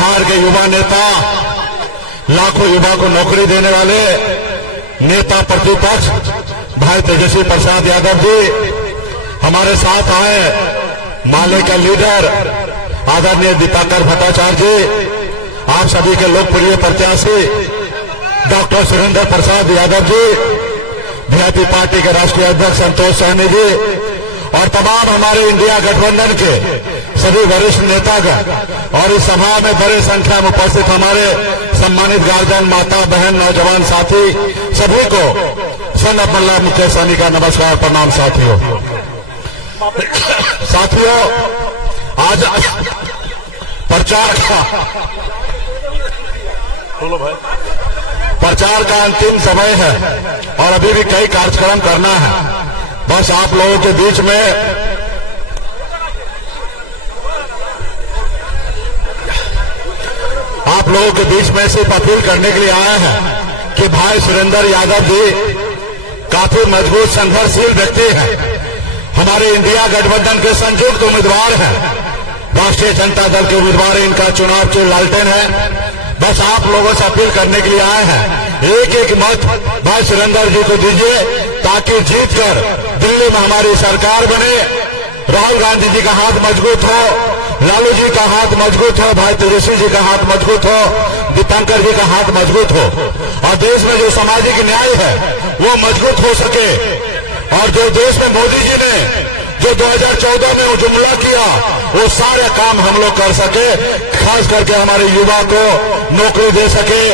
बिहार के युवा नेता, लाखों युवा को नौकरी देने वाले नेता प्रतिपक्ष भाई तेजस्वी प्रसाद यादव जी हमारे साथ आए। माले का लीडर आदरणीय दीपाकर भट्टाचार्य जी, आप सभी के लोकप्रिय प्रत्याशी doctor Surendra Prasad Yadav ji, VIP party के राष्ट्रीय अध्यक्ष संतोष सहनी जी और तमाम हमारे इंडिया गठबंधन के सभी वरिष्ठ नेतागण और इस सभा में बड़ी संख्या में उपस्थित हमारे सम्मानित गार्जियन, माता बहन, नौजवान साथी, सभी को सन अब्दुल्ला मुकेश सहनी का नमस्कार, प्रणाम। साथियों आज प्रचार का अंतिम समय है और अभी भी कई कार्यक्रम करना है। बस आप लोगों के बीच में सिर्फ अपील करने के लिए आए हैं कि भाई सुरेंद्र यादव जी काफी मजबूत संघर्षशील व्यक्ति हैं, हमारे इंडिया गठबंधन के संयुक्त उम्मीदवार हैं, राष्ट्रीय जनता दल के उम्मीदवार, इनका चुनाव चिन्ह लालटेन है। बस आप लोगों से अपील करने के लिए आए हैं, एक एक मत भाई सुरेंद्र जी को दीजिए ताकि जीतकर दिल्ली में हमारी सरकार बने, राहुल गांधी जी का हाथ मजबूत हो, लालू जी का हाथ मजबूत हो, भाई तेजस्वी जी का हाथ मजबूत हो, दीपांकर जी का हाथ मजबूत हो और देश में जो सामाजिक न्याय है वो मजबूत हो सके। और जो देश में मोदी जी ने जो 2014 में वो जुमला किया वो सारे काम हम लोग कर सके, खास करके हमारे युवा को नौकरी दे सके,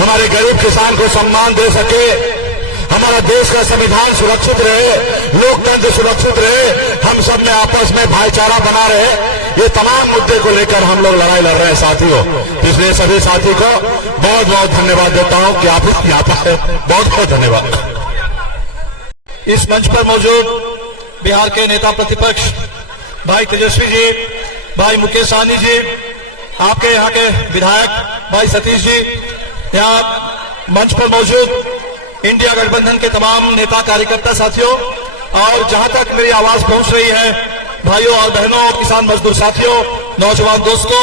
हमारे गरीब किसान को सम्मान दे सके, हमारा देश का संविधान सुरक्षित रहे, लोकतंत्र सुरक्षित रहे, हम सब में आपस में भाईचारा बना रहे। ये तमाम मुद्दे को लेकर हम लोग लड़ाई लड़ रहे हैं साथियों। इसलिए सभी साथी को बहुत बहुत धन्यवाद देता हूं कि आप यहाँ पर हैं। बहुत बहुत धन्यवाद। इस मंच पर मौजूद बिहार के नेता प्रतिपक्ष भाई तेजस्वी जी, भाई मुकेश सहनी जी, आपके यहाँ के विधायक भाई सतीश जी, यहाँ मंच पर मौजूद इंडिया गठबंधन के तमाम नेता कार्यकर्ता साथियों और जहां तक मेरी आवाज पहुंच रही है भाइयों और बहनों, किसान मजदूर साथियों, नौजवान दोस्तों,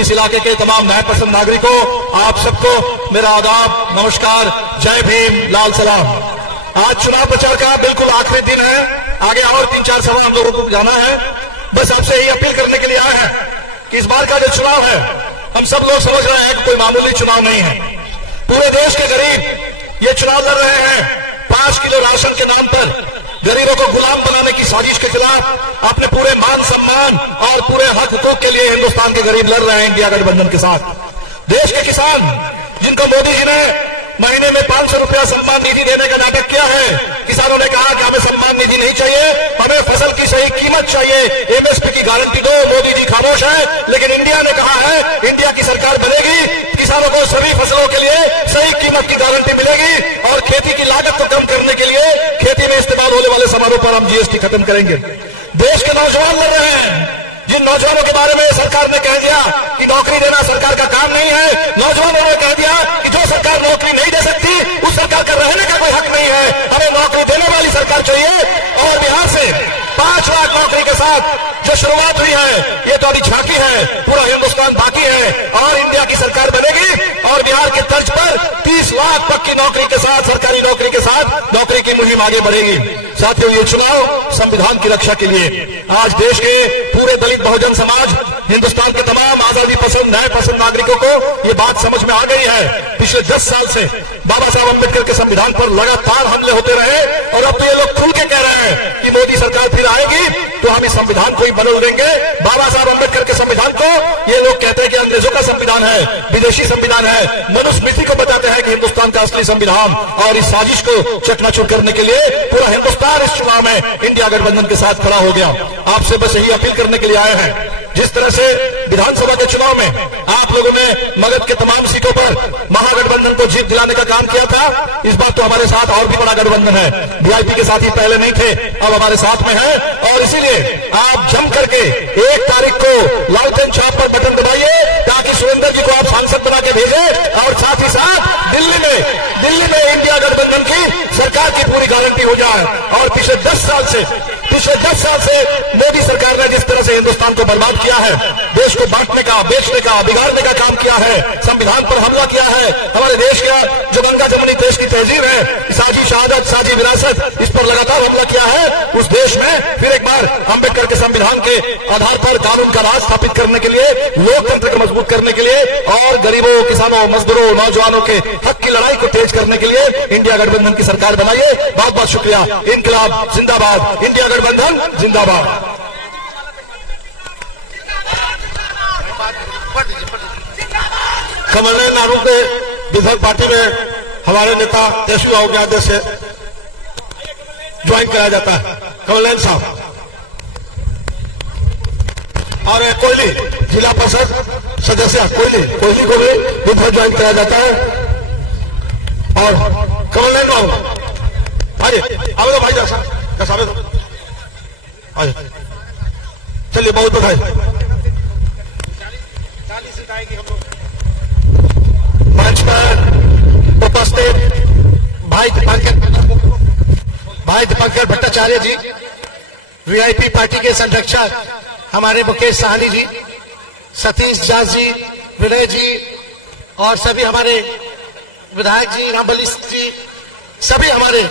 इस इलाके के तमाम न्याय पसंद नागरिकों, आप सबको मेरा आदाब, नमस्कार, जय भीम, लाल सलाम। आज चुनाव प्रचार का बिल्कुल आखिरी दिन है, आगे और 3-4 सभा हम लोगों को जाना है। बस आपसे यही अपील करने के लिए आए हैं कि इस बार का जो चुनाव है हम सब लोग समझ रहे हैं कि कोई मामूली चुनाव नहीं है। पूरे देश के गरीब ये चुनाव लड़ रहे हैं 5 किलो राशन के नाम पर गरीबों को गुलाम बनाने की साजिश के खिलाफ, अपने पूरे मान सम्मान और पूरे हक हकूक के लिए हिंदुस्तान के गरीब लड़ रहे हैं इंडिया गठबंधन के साथ। देश के किसान जिनको मोदी जी ने महीने में 500 रुपया सम्मान निधि देने का नाटक किया है, किसानों ने कहा कि हमें सम्मान निधि नहीं चाहिए, हमें फसल की सही कीमत चाहिए, एमएसपी की गारंटी दो। मोदी जी खामोश है, लेकिन इंडिया ने कहा है इंडिया की सरकार बनेगी, किसानों को सभी फसलों के लिए सही कीमत की गारंटी मिलेगी और खेती की लागत को कम करने के लिए खेती में इस्तेमाल होने वाले सामानों पर हम जीएसटी खत्म करेंगे। देश के नौजवान लड़ रहे हैं, जिन नौजवानों के बारे में सरकार ने कह दिया कि नौकरी देना सरकार का काम नहीं है, नौजवानों ने कह दिया कि जो सरकार नौकरी नहीं दे सकती उस सरकार का रहने का कोई हक नहीं है, हमें नौकरी देने वाली सरकार चाहिए। और बिहार से 5 लाख नौकरी के साथ जो शुरुआत हुई है ये तो अभी झांकी है, पूरा हिंदुस्तान बाकी है और इंडिया की सरकार बनेगी और बिहार के तर्ज पर 30 लाख पक्की नौकरी के साथ, सरकारी नौकरी के साथ नौकरी की मुहिम आगे बढ़ेगी। साथियों, ये चुनाव संविधान की रक्षा के लिए आज देश के पूरे दलित बहुजन समाज, हिंदुस्तान के तमाम आजादी पसंद, न्याय पसंद नागरिकों को ये बात समझ में आ गई है। पिछले 10 साल से बाबा साहब अम्बेडकर के संविधान पर लगातार हमले होते रहे और अब तो ये लोग खुल के कह रहे हैं कि मोदी सरकार फिर आएगी तो हम इस संविधान को ही बदल देंगे। बाबा साहब अम्बेडकर के संविधान को ये लोग कहते हैं कि अंग्रेजों का संविधान है, विदेशी संविधान है, मनुस्मृति को बताते हैं कि हिंदुस्तान का असली संविधान। और इस साजिश को चकनाचूर करने के लिए पूरा हिंदुस्तान इस चुनाव में इंडिया गठबंधन के साथ खड़ा हो गया। आपसे बस यही अपील करने के लिए आए हैं, जिस तरह से विधानसभा के चुनाव में आप लोगों ने मगध के तमाम सीटों पर महागठबंधन को जीत दिलाने का काम किया था, इस बार तो हमारे साथ और भी बड़ा गठबंधन है। वीआईपी के साथ ही पहले नहीं थे, अब हमारे साथ में है और इसीलिए आप जम करके 1 तारीख को लालटेन छाप पर बटन दबाइए ताकि सुरेंद्र जी को आप सांसद बना के भेजें और साथ ही साथ दिल्ली में इंडिया गठबंधन की सरकार की पूरी गारंटी हो जाए। और पिछले 10 साल से मोदी सरकार ने जिस तरह से हिंदुस्तान को बर्बाद किया है, देश को बांटने का का, बेचने का, बिगाड़ने का काम किया है, संविधान पर हमला किया है, हमारे देश का जो गंगा जमुनी देश की तहजीब है, साझी शहादत, साझी विरासत, इस पर लगातार हमला किया है। उस देश में फिर एक बार अम्बेडकर के संविधान के आधार पर कानून का राज स्थापित करने के लिए, लोकतंत्र को मजबूत करने के लिए और गरीबों, किसानों, मजदूरों, नौजवानों के हक की लड़ाई को तेज करने के लिए इंडिया गठबंधन की सरकार बनाइए। बहुत बहुत शुक्रिया। इनकलाब जिंदाबाद, इंडिया गठबंधन जिंदाबाद। कमलनैन आरोप में विधायक पार्टी में हमारे नेता तेजस्वी राव के आदेश से ज्वाइन कराया जाता है। कमलनैन साहब और कोयली जिला परिषद सदस्य कोयली को भी विधायक ज्वाइन कराया जाता है। और कमलनैन बाबू आइए, आवेदन भाई साहब आइए, चलिए, बहुत बधाई। मंच पर उपस्थित भाई दीपंकर भट्टाचार्य जी, वीआईपी पार्टी के संरक्षक हमारे मुकेश साहनी जी, सतीश जास जी, विनय जी और सभी हमारे विधायक जी, रामबली जी, सभी हमारे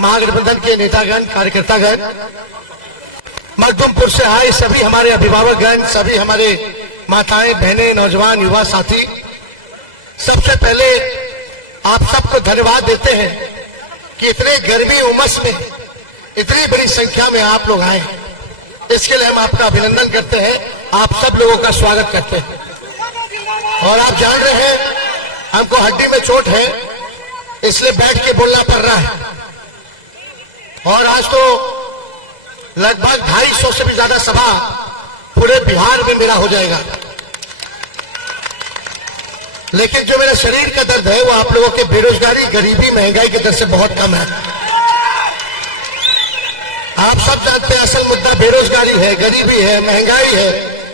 महागठबंधन के नेतागण, कार्यकर्तागण, मखदूमपुर से आए सभी हमारे अभिभावकगण, सभी हमारे माताएं, बहनें, नौजवान, युवा साथी, सबसे पहले आप सबको धन्यवाद देते हैं कि इतने गर्मी उमस में इतनी बड़ी संख्या में आप लोग आए। इसके लिए हम आपका अभिनंदन करते हैं, आप सब लोगों का स्वागत करते हैं। और आप जान रहे हैं हमको हड्डी में चोट है, इसलिए बैठ के बोलना पड़ रहा है। और आज तो लगभग 250 से भी ज्यादा सभा पूरे बिहार में मेरा हो जाएगा, लेकिन जो मेरा शरीर का दर्द है वो आप लोगों के बेरोजगारी, गरीबी, महंगाई के दर से बहुत कम है। आप सब जानते हैं असल मुद्दा बेरोजगारी है, गरीबी है, महंगाई है,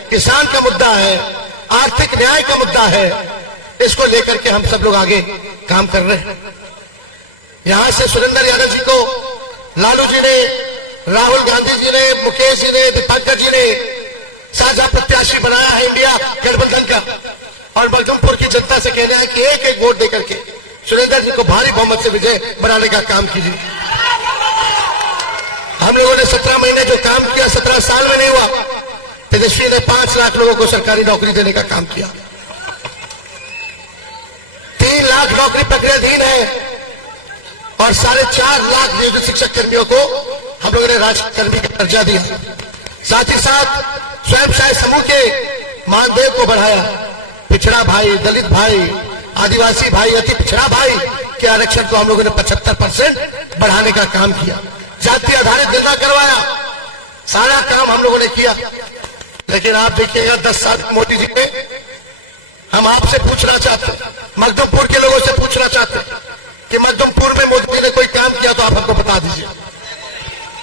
किसान का मुद्दा है, आर्थिक न्याय का मुद्दा है। इसको लेकर के हम सब लोग आगे काम कर रहे हैं। यहां से सुरेंद्र यादव जी को लालू जी ने, राहुल गांधी जी ने, मुकेश जी ने, दीपंकर जी ने साझा प्रत्याशी बनाया है इंडिया गठबंधन का। और मखदूमपुर की जनता से कहना है कि एक एक वोट देकर के सुरेंद्र जी को भारी बहुमत से विजय बनाने का काम कीजिए। हम लोगों ने 17 महीने जो काम किया 17 साल में नहीं हुआ। तेजस्वी ने 5 लाख लोगों को सरकारी नौकरी देने का काम किया, 3 लाख नौकरी प्रक्रियाधीन है और 4.5 लाख नियोजित शिक्षक कर्मियों को हम लोगों ने राजकर्मी का दर्जा दिया। साथ ही साथ स्वयं सहायता समूह के मानदेय को बढ़ाया, पिछड़ा भाई, दलित भाई, आदिवासी भाई, अति पिछड़ा भाई के आरक्षण को हम लोगों ने 75% बढ़ाने का काम किया, जाति आधारित गणना करवाया, सारा काम हम लोगों ने किया। लेकिन आप देखिएगा 10 साल मोदी जी ने, हम आपसे पूछना चाहते हैं, मखदूमपुर के लोगों से पूछना चाहते हैं कि मखदूमपुर में मोदी जी ने कोई काम किया तो आप हमको बता दीजिए।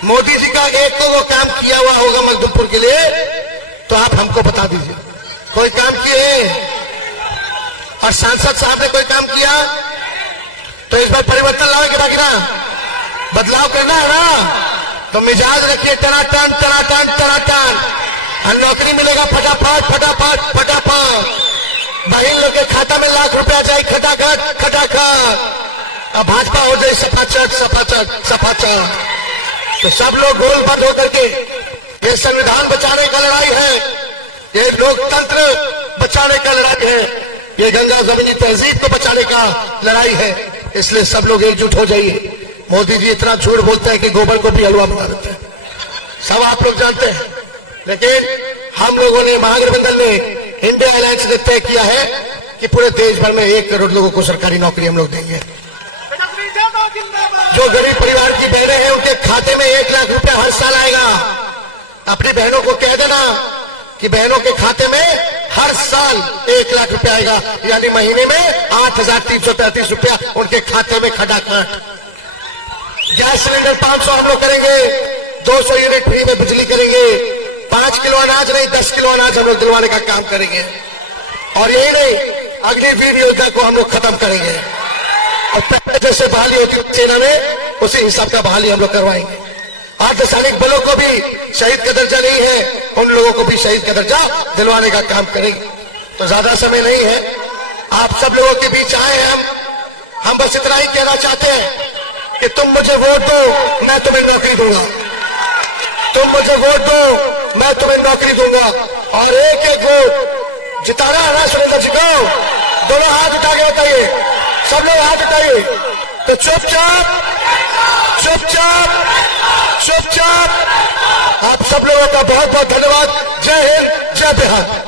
मोदी जी का एक को वो काम किया हुआ होगा मखदूमपुर के लिए तो आप हमको बता दीजिए। कोई काम किए हैं? और सांसद साहब ने कोई काम किया? तो इस बार परिवर्तन लाएंगे बाकी ना, बदलाव करना है ना, तो मिजाज रखिए टनाटन टनाटन टनाटन, और नौकरी मिलेगा फटाफट फटाफट फटाफट। बहन लोग के खाता में लाख रुपया जाए खटाखट खटाखट। अब भाजपा हो जाए सफाचट सफाचट सफाचट। तो सब लोग गोलबद्ध होकर के, ये संविधान बचाने का लड़ाई है, ये लोकतंत्र बचाने का लड़ाई है, ये गंगा जमुनी तहजीब को बचाने का लड़ाई है। इसलिए सब लोग एकजुट हो जाइए। मोदी जी इतना झूठ बोलते हैं कि गोबर को भी हलवा बना देते हैं, सब आप लोग जानते हैं। लेकिन हम लोगों ने, महागठबंधन ने, इंडिया अलायंस ने तय किया है कि पूरे देश भर में 1 करोड़ लोगों को सरकारी नौकरी हम लोग देंगे। जो गरीब परिवार की बहनें हैं उनके खाते में 1 लाख रुपया हर साल आएगा। अपनी बहनों को कह देना कि बहनों के खाते में हर साल 1 लाख रुपया आएगा, यानी महीने में 8,333 रुपया उनके खाते में खटाखट। गैस सिलेंडर 500 हम लोग करेंगे, 200 यूनिट फ्री में बिजली करेंगे, 5 किलो अनाज नहीं 10 किलो अनाज हम लोग दिलवाने का काम करेंगे। और यही नहीं, अग्निवीर योजना को हम लोग खत्म करेंगे और पहले जैसे बहाली होती है सेना में उसी हिसाब का बहाली हम लोग करवाएंगे। अर्धसैनिक बलों को भी शहीद का दर्जा नहीं है, उन लोगों को भी शहीद का दर्जा दिलवाने का काम करेंगे। तो ज्यादा समय नहीं है, आप सब लोगों के बीच आए हैं हम बस इतना ही कहना चाहते हैं कि तुम मुझे वोट दो, मैं तुम्हें नौकरी दूंगा। तुम मुझे वोट दो, मैं तुम्हें नौकरी दूंगा। और एक एक वोट जिताना है ना सुरेंद्र जी को? दोनों हाथ उठा के बताइए, सब लोग हाथ उठाइए। तो चुपचाप चुपचाप चुपचाप। आप सब लोगों का बहुत बहुत धन्यवाद। जय हिंद, जय बिहार।